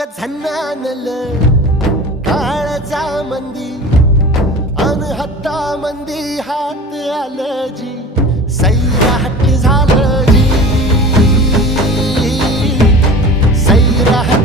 ग झन्नानल काळजा मंदी अन हत्ता मंदी हात आलं जी सैराट झालं जी सैराट